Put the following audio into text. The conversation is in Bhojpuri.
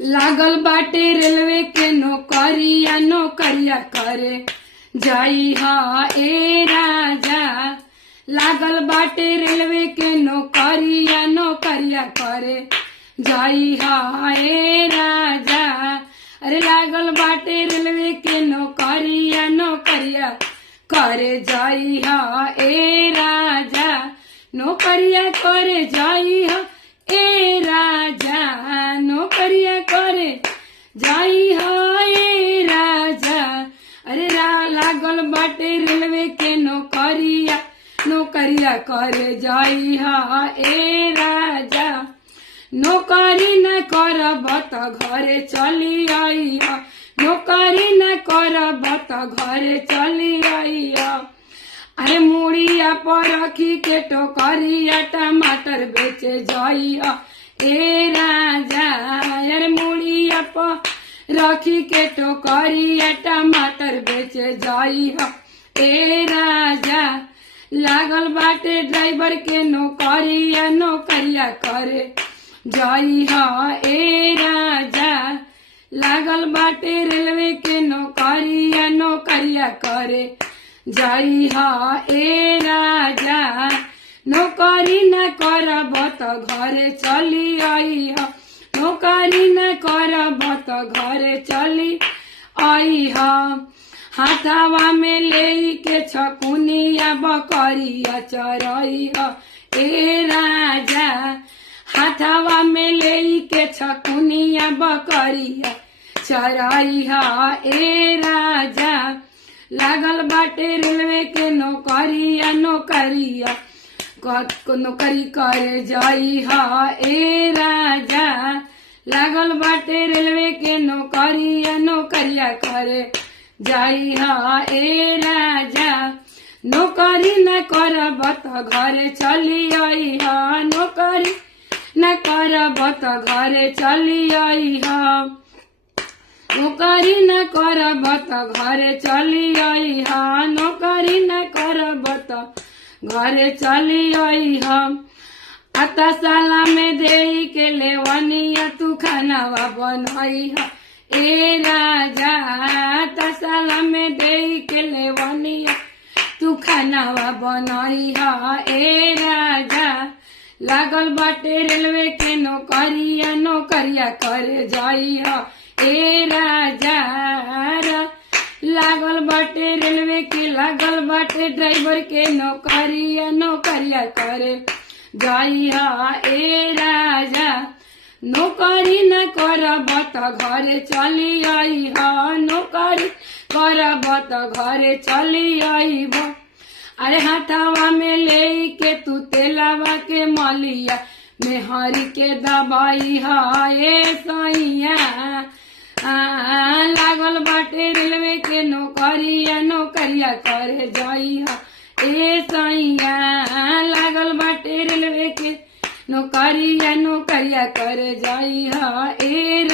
लागल बाटे रेलवे के नौकरिया नौकरिया करे जाई हा ए राजा। लागल बाटे रेलवे के नौकरिया नौकरिया करे जाई हा ए राजा। अरे लागल बाटे रेलवे के नौकरिया नौकरिया करे जाई हा ए राजा। नौकरिया करे जाई हा ए राजा। नौकरिया करे जाई हा ए राजा। अरे लागल बाटे रेलवे के नौकरिया नौकरिया करे जाई हा ए राजा। नौकरी न करब त घरे चली आई हा। नौकरी न करब त घरे चली आई हा। अरे मुड़िया पर रखी के टोकरिया टमाटर बेचे जाई हा ए राजा। अरे मुड़िया पर रखी के टोकरिया टमाटर बेचे जाई हा ए राजा। लागल बाटे ड्राइवर के नौकरिया नौकरिया करे जाई हा ए राजा। लागल बाटे रेलवे के नौकरिया नौकरिया करे जाई हा ए राजा। नौकरी न करब त घरे चली आई हा। नौकरी न करब त घरे चली आई हा। हाथावा में ले के छकुनिया बकरिया चरई हा ए राजा। हाथावा में ले के छकुनिया बकरिया चरई हा ए राजा। लागल बाटे रेलवे के नौकरिया नौकरिया नौकरी करे जाई हा ए राजा। लागल बाटे रेलवे के नौकरिया नौकरिया करे जाई हा ए राजा। नौकरी न करब त घरे चली आई हा। नौकरी न करब त घरे चली आई हा। नौकरी न करब त घरे चली आई हा। नौकरी न करब त घरे चली आई हा। आता साला में दे के लेवनिया तू खानावा बनाई हा ए राजा। आता साला में दे के लेवनिया तू खानावा बनाई हा ए राजा। लागल बाटे रेलवे के नौकरिया नौकरिया करे जाई हा ए राजा। लागल बाटे रेलवे के लागल बाटे ड्राइवर के नौकरिया नौकरिया करे जाई हा ए राजा। नौकरी न करब त घरे चली आई हा। नौकरी करब त घरे चली आई बा। अरे हाथावा में ले के तू तेलावा के मलिया मेहरी के दबाई हा ए सैया। लागल बाटे रेलवे के नौकरिया नौकरिया करे जाई हा ए सैया। लागल बाटे रेलवे के नौकरिया नौकरिया करे जाई हा ए